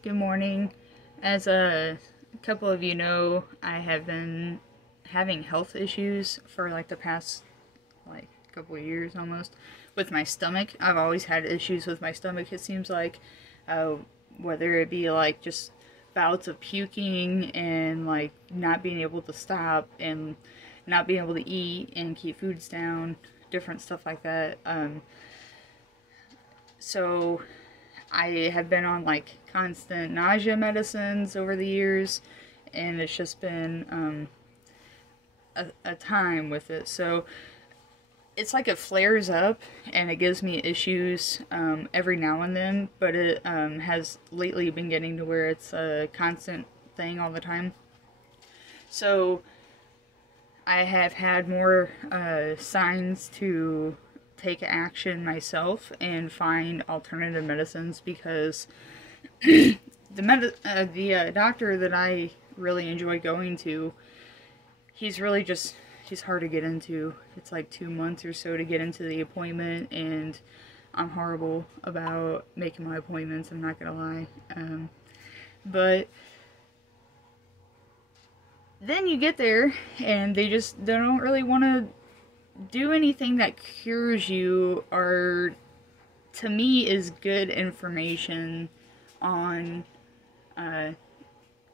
Good morning. As a couple of you know, I have been having health issues for like the past couple of years almost with my stomach. I've always had issues with my stomach, it seems like, whether it be like just bouts of puking and like not being able to stop and not being able to eat and keep foods down, different stuff like that. So I have been on like constant nausea medicines over the years, and it's just been a time with it. So it's like it flares up and it gives me issues every now and then, but it has lately been getting to where it's a constant thing all the time. So I have had more signs to take action myself and find alternative medicines, because the doctor that I really enjoy going to, he's hard to get into. It's like 2 months or so to get into the appointment, and I'm horrible about making my appointments, I'm not gonna lie. But then you get there and they don't really want to do anything that cures you, or to me is good information on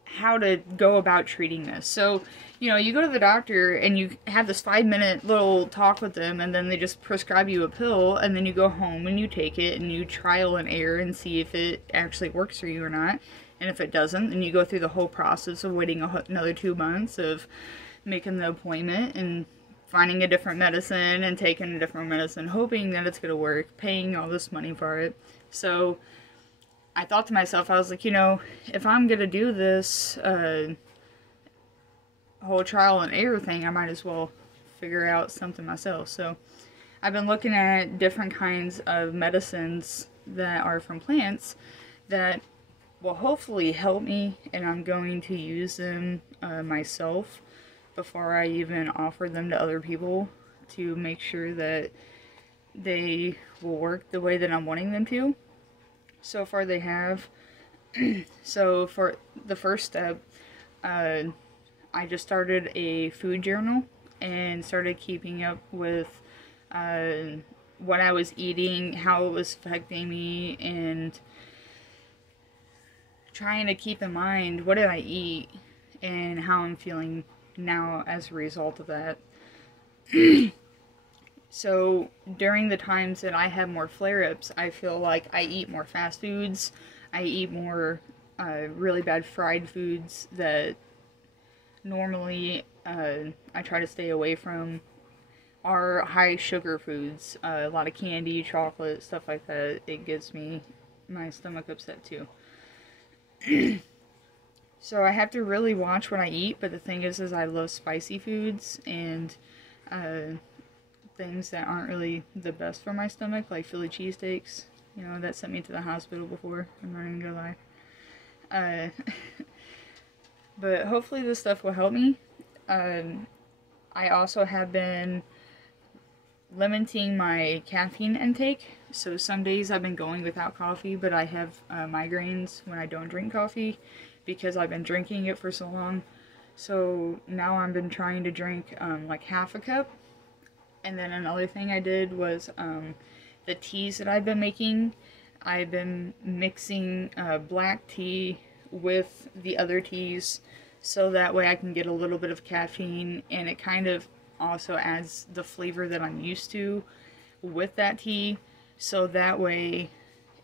how to go about treating this. So, you know, you go to the doctor and you have this 5-minute little talk with them, and then they just prescribe you a pill, and then you go home and you take it and you trial and error and see if it actually works for you or not. And if it doesn't, then you go through the whole process of waiting another 2 months of making the appointment and finding a different medicine and taking a different medicine, hoping that it's going to work, paying all this money for it. So I thought to myself, I was like, you know, if I'm going to do this whole trial and error thing, I might as well figure out something myself. So I've been looking at different kinds of medicines that are from plants that will hopefully help me, and I'm going to use them myself before I even offer them to other people, to make sure that they will work the way that I'm wanting them to. So far they have. So for the first step, I just started a food journal and started keeping up with what I was eating, how it was affecting me, and trying to keep in mind what did I eat and how I'm feeling now as a result of that. So during the times that I have more flare-ups, I feel like I eat more fast foods, I eat more really bad fried foods that normally I try to stay away from, are high sugar foods, a lot of candy, chocolate, stuff like that. It gets my stomach upset too. So I have to really watch what I eat, but the thing is I love spicy foods and things that aren't really the best for my stomach, like Philly cheesesteaks. You know, that sent me to the hospital before, I'm not even gonna lie. But hopefully this stuff will help me. I also have been limiting my caffeine intake. So some days I've been going without coffee, but I have migraines when I don't drink coffee, because I've been drinking it for so long. So now I've been trying to drink like half a cup. And then another thing I did was the teas that I've been making. I've been mixing black tea with the other teas, so that way I can get a little bit of caffeine, and it kind of also adds the flavor that I'm used to with that tea, so that way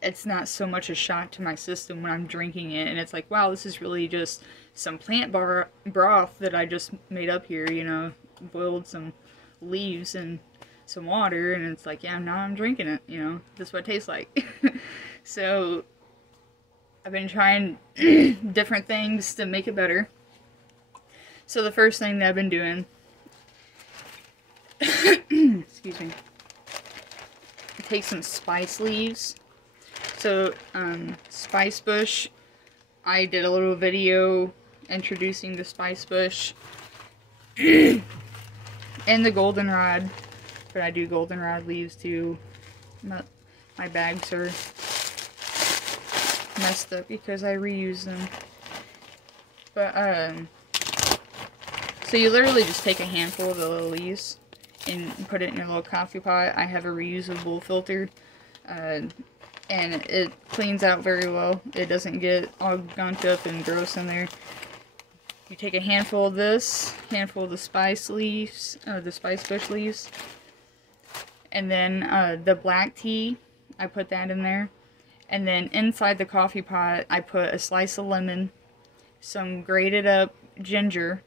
it's not so much a shock to my system when I'm drinking it, and it's like, wow, this is really just some plant broth that I just made up here, you know, boiled some leaves and some water, and it's like, yeah, now I'm drinking it, you know, this is what it tastes like. So I've been trying different things to make it better. So the first thing that I've been doing, excuse me, take some spice leaves. So, Spicebush, I did a little video introducing the Spicebush and the Goldenrod, but I do Goldenrod leaves too. My bags are messed up because I reuse them. But, so you literally just take a handful of the little leaves and put it in your little coffee pot. I have a reusable filter, and it cleans out very well. It doesn't get all gunked up and gross in there. You take a handful of this, handful of the spice leaves, the Spicebush leaves, and then the black tea, I put that in there. And then inside the coffee pot, I put a slice of lemon, some grated up ginger,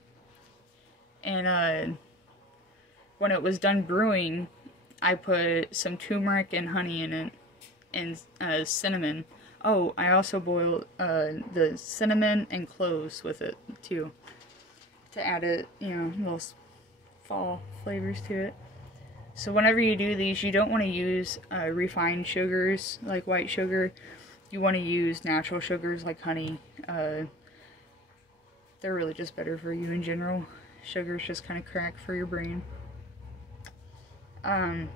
and when it was done brewing, I put some turmeric and honey in it, and cinnamon. Oh, I also boiled the cinnamon and cloves with it too, to add it, you know, little fall flavors to it. So whenever you do these, you don't want to use refined sugars like white sugar. You want to use natural sugars like honey. They're really just better for you in general. Sugar's just kind of crack for your brain. Another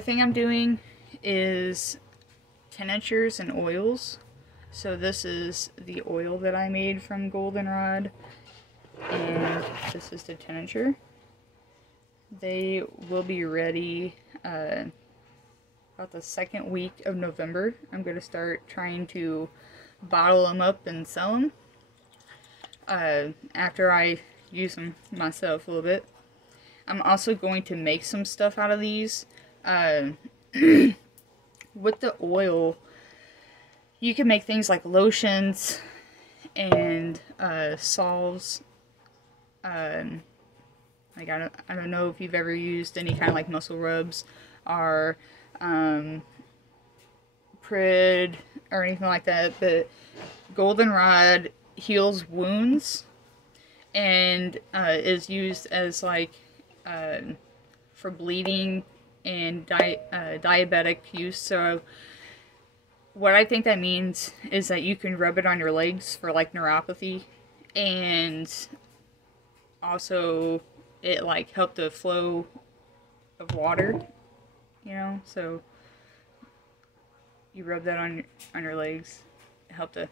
thing I'm doing is tinctures and oils. So this is the oil that I made from Goldenrod, and this is the tincture. They will be ready about the second week of November. I'm going to start trying to bottle them up and sell them after I use them myself a little bit. I'm also going to make some stuff out of these. With the oil, you can make things like lotions and salves. Like I don't know if you've ever used any kind of like muscle rubs or Prid or anything like that, but Goldenrod heals wounds and is used as like for bleeding and diabetic use. So what I think that means is that you can rub it on your legs for like neuropathy, and also it like helped the flow of water, you know, so you rub that on your legs, help to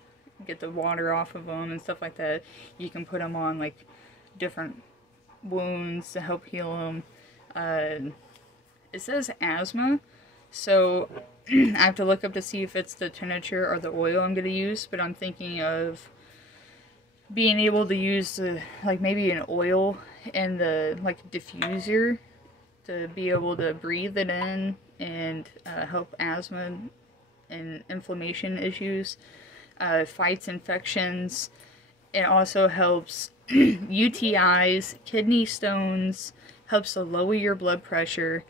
get the water off of them and stuff like that. You can put them on like different wounds to help heal them. It says asthma, so I have to look up to see if it's the tincture or the oil I'm going to use, but I'm thinking of being able to use the, like maybe an oil and the like diffuser to be able to breathe it in and help asthma and inflammation issues, fights infections. It also helps UTIs, kidney stones, helps to lower your blood pressure,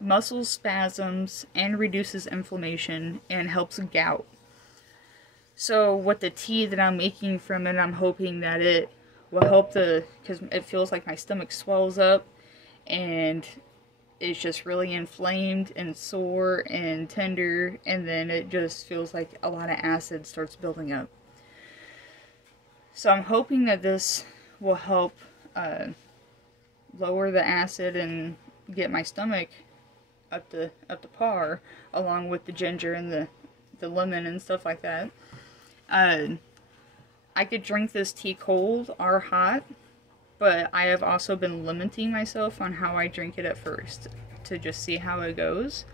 muscle spasms, and reduces inflammation, and helps gout. So with the tea that I'm making from it, I'm hoping that it will help because it feels like my stomach swells up and it's just really inflamed and sore and tender, and then it just feels like a lot of acid starts building up. So I'm hoping that this will help lower the acid and get my stomach up to par, along with the ginger and the lemon and stuff like that. I could drink this tea cold or hot, but I have also been limiting myself on how I drink it at first to just see how it goes.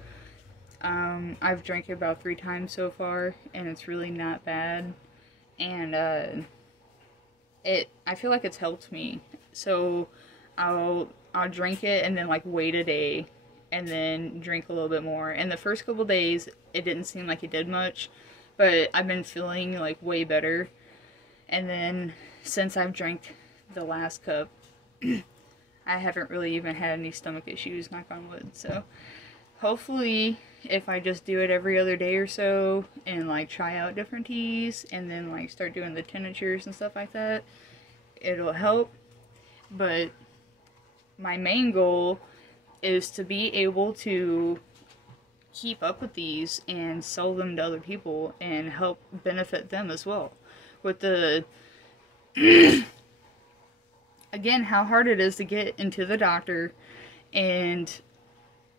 I've drank it about 3 times so far, and it's really not bad. And I feel like it's helped me. So I'll drink it and then like wait a day and then drink a little bit more. And the first couple days it didn't seem like it did much, but I've been feeling like way better. And then since I've drank the last cup, I haven't really even had any stomach issues, knock on wood. So hopefully if I just do it every other day or so and like try out different teas and then like start doing the tinctures and stuff like that, it'll help. But my main goal is to be able to keep up with these and sell them to other people and help benefit them as well. With the again, how hard it is to get into the doctor and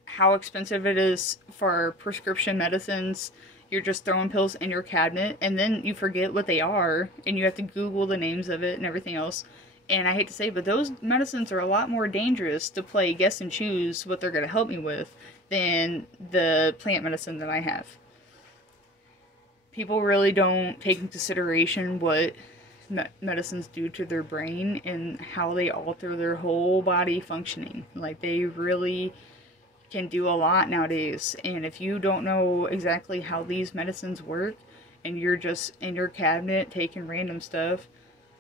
how expensive it is for prescription medicines. you're just throwing pills in your cabinet, and then you forget what they are, and you have to Google the names of it and everything else. And I hate to say, but those medicines are a lot more dangerous to play guess and choose what they're going to help me with than the plant medicine that I have. People really don't take into consideration what medicines do to their brain and how they alter their whole body functioning. Like, they really can do a lot nowadays. And if you don't know exactly how these medicines work, and you're just in your cabinet taking random stuff,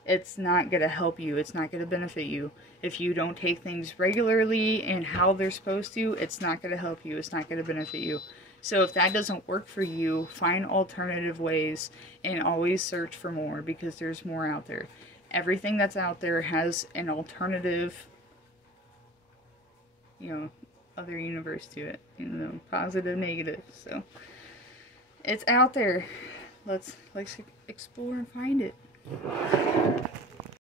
it's not going to help you. It's not going to benefit you. If you don't take things regularly and how they're supposed to, it's not going to help you. It's not going to benefit you. So if that doesn't work for you, find alternative ways and always search for more, because there's more out there. Everything that's out there has an alternative, you know, other universe to it. You know, positive, negative. So it's out there. Let's explore and find it.